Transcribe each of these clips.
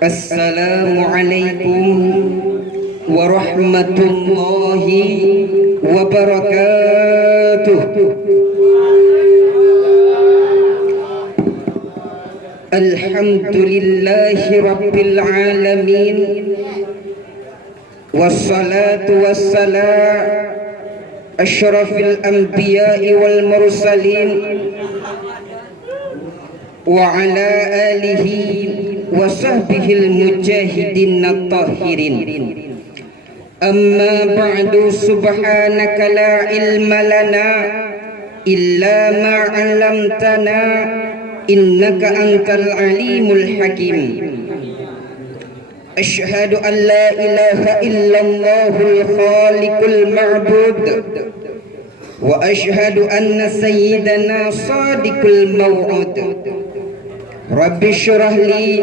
Assalamualaikum warahmatullahi wabarakatuh. Alhamdulillahi rabbil alamin. Wassalatu wassalam asyrafil anbiya'i wal mursalin wa ala alihi wa sahbihil mujahidin at-tahirin. Amma ba'du, subhanaka la ilma lana illa ma 'allamtana innaka antal alimul hakim. Asyhadu an la ilaha illallahul khaliqul ma'bud wa asyhadu anna sayyidana sadiqul maw'ud. Rabbi syrah li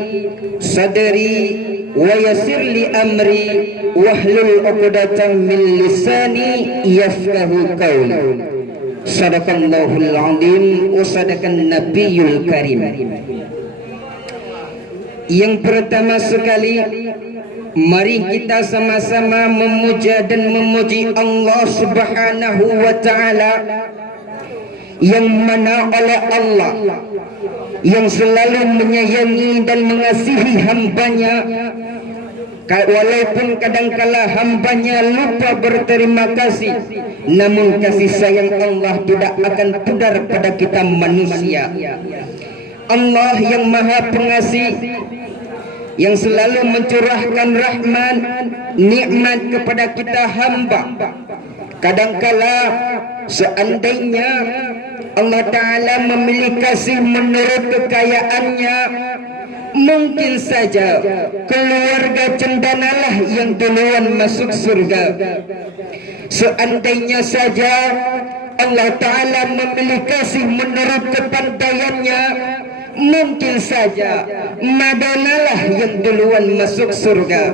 sadri wa yassir li amri wahlul 'uqdatam min lisani yafqahu qawli. Sadaqallahul 'azim wa sadaqan nabiyul karim. Yang pertama sekali, mari kita sama-sama memuja dan memuji Allah Subhanahu wa ta'ala, yang mana oleh Allah yang selalu menyayangi dan mengasihi hambanya, walaupun kadangkala hambanya lupa berterima kasih, namun kasih sayang Allah tidak akan pudar pada kita manusia. Allah yang maha pengasih, yang selalu mencurahkan rahmat, nikmat kepada kita hamba. Kadangkala seandainya Allah Ta'ala memiliki kasih menurut kekayaannya, mungkin saja keluarga cendanalah yang duluan masuk surga. Seandainya saja Allah Ta'ala memiliki kasih menurut kepandaiannya, mungkin saja Madanalah yang duluan masuk surga.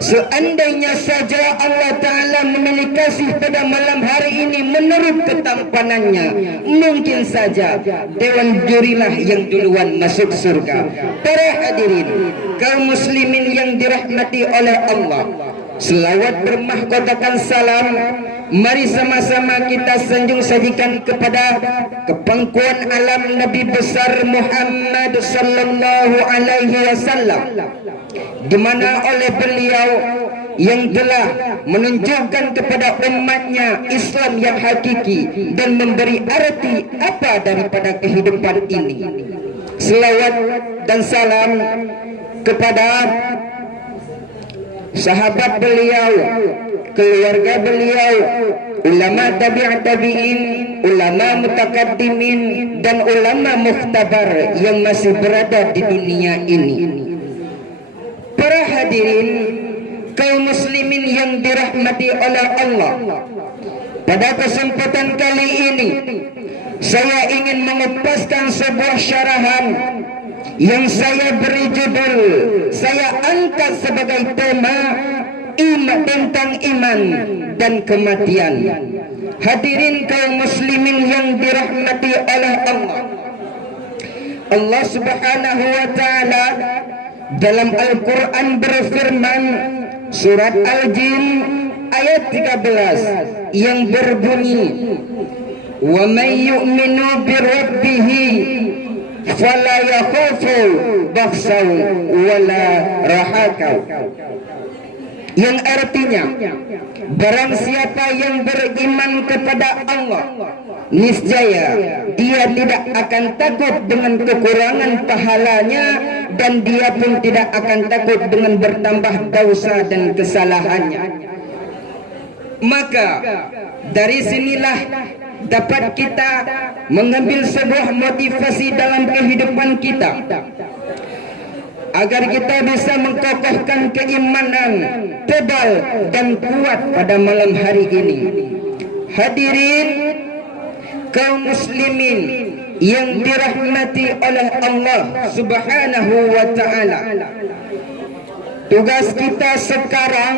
Seandainya saja Allah Ta'ala memiliki kasih pada malam hari ini menurut ketampanannya, mungkin saja Dewan Jurilah yang duluan masuk surga. Para hadirin kaum muslimin yang dirahmati oleh Allah, selawat bermahkotakan salam mari sama-sama kita sanjung sajikan kepada kepangkuan alam Nabi besar Muhammad sallallahu alaihi wasallam, di mana oleh beliau yang telah menunjukkan kepada umatnya Islam yang hakiki dan memberi arti apa daripada kehidupan ini. Selawat dan salam kepada sahabat beliau, keluarga beliau, ulama tabi'at tabi'in, ulama mutakaddimin, dan ulama mukhtabar yang masih berada di dunia ini. Para hadirin kaum muslimin yang dirahmati oleh Allah, pada kesempatan kali ini saya ingin mengupaskan sebuah syarahan yang saya beri judul, saya angkat sebagai tema iman, tentang iman dan kematian. Hadirin kaum muslimin yang dirahmati oleh Allah, Allah Subhanahu wa ta'ala dalam Al-Quran berfirman, surat Al-Jin ayat 13 yang berbunyi, wa may yu'minu bi rabbih fala yakhafu bakhsan wala rahaqan, yang artinya barang siapa yang beriman kepada Allah, niscaya dia tidak akan takut dengan kekurangan pahalanya, dan dia pun tidak akan takut dengan bertambah dosa dan kesalahannya. Maka dari sinilah dapat kita mengambil sebuah motivasi dalam kehidupan kita, agar kita bisa mengkokohkan keimanan tebal dan kuat pada malam hari ini. Hadirin kaum muslimin yang dirahmati oleh Allah Subhanahu wa ta'ala, tugas kita sekarang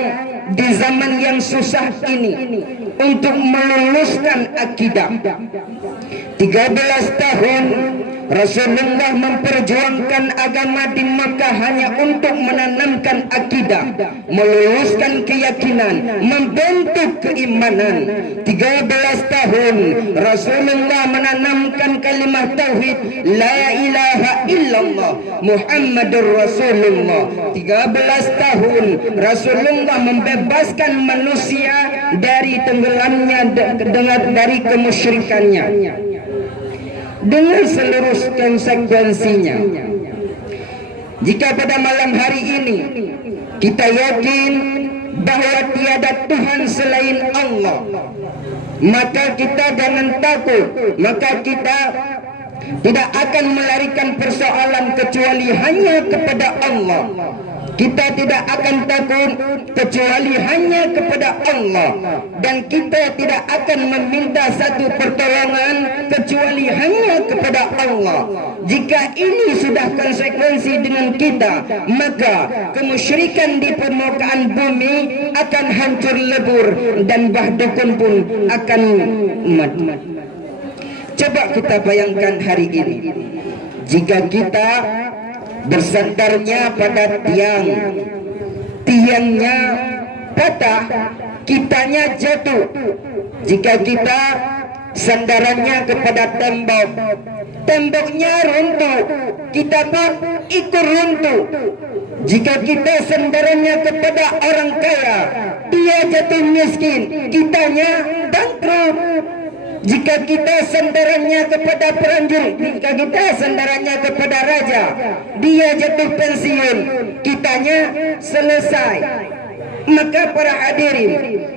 di zaman yang susah ini untuk meluluskan akidah. 13 tahun Rasulullah memperjuangkan agama di Makkah hanya untuk menanamkan akidah, meluluskan keyakinan, membentuk keimanan. 13 tahun Rasulullah menanamkan kalimat tauhid la ilaha illallah Muhammadur Rasulullah. 13 tahun Rasulullah membebaskan manusia dari tenggelamnya dari kemusyrikannya dengan seluruh konsekuensinya. Jika pada malam hari ini kita yakin bahawa tiada Tuhan selain Allah, maka kita jangan takut, maka kita tidak akan melarikan persoalan kecuali hanya kepada Allah. Kita tidak akan takut kecuali hanya kepada Allah, dan kita tidak akan meminta satu pertolongan kecuali hanya kepada Allah. Jika ini sudah konsekuensi dengan kita, maka kemusyrikan di permukaan bumi akan hancur lebur dan bahdukun pun akan mati. Coba kita bayangkan hari ini, jika kita bersandarnya pada tiang, tiangnya patah, kitanya jatuh. Jika kita sandarannya kepada tembok, temboknya runtuh, kita pun ikut runtuh. Jika kita sandarannya kepada orang kaya, dia jatuh miskin, kitanya bangkrut. Jika kita sandarannya kepada prajurit, jika kita sandarannya kepada raja, dia jatuh pensiun, kitanya selesai. Maka para hadirin,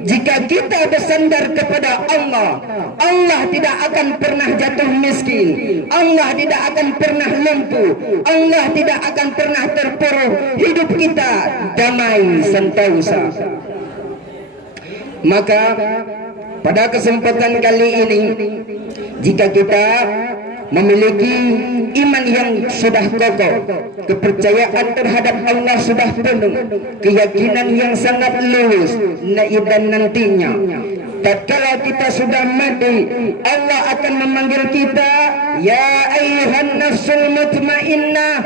jika kita bersandar kepada Allah, Allah tidak akan pernah jatuh miskin, Allah tidak akan pernah lumpuh, Allah tidak akan pernah terpuruk. Hidup kita damai sentosa. Maka pada kesempatan kali ini, jika kita memiliki iman yang sudah kokoh, kepercayaan terhadap Allah sudah penuh, keyakinan yang sangat lurus, dan nantinya tatkala kita sudah mati, Allah akan memanggil kita, ya ayyuhan nafsul mutmainnah,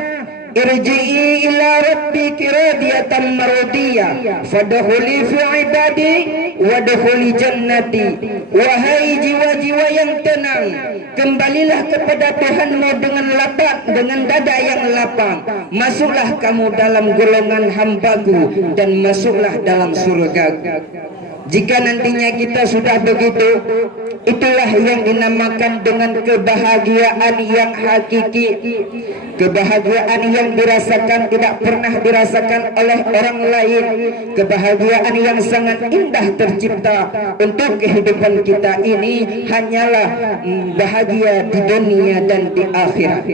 irji'i ila rabbiki radiyatan mardiyah fadkhuli fi ibadi wadkhuli jannati. Wahai jiwa-jiwa yang tenang, kembalilah kepada Tuhanmu dengan lapang, dengan dada yang lapang. Masuklah kamu dalam golongan hamba-Ku dan masuklah dalam surga. Jika nantinya kita sudah begitu, itulah yang dinamakan dengan kebahagiaan yang hakiki, kebahagiaan yang dirasakan tidak pernah dirasakan oleh orang lain, kebahagiaan yang sangat indah tercipta untuk kehidupan kita ini hanyalah bahagia di dunia dan di akhirat.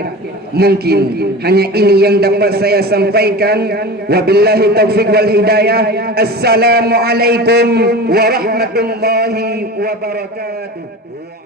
Mungkin hanya ini yang dapat saya sampaikan. Wabillahi taufiq wal hidayah. Assalamualaikum warahmatullahi wabarakatuh.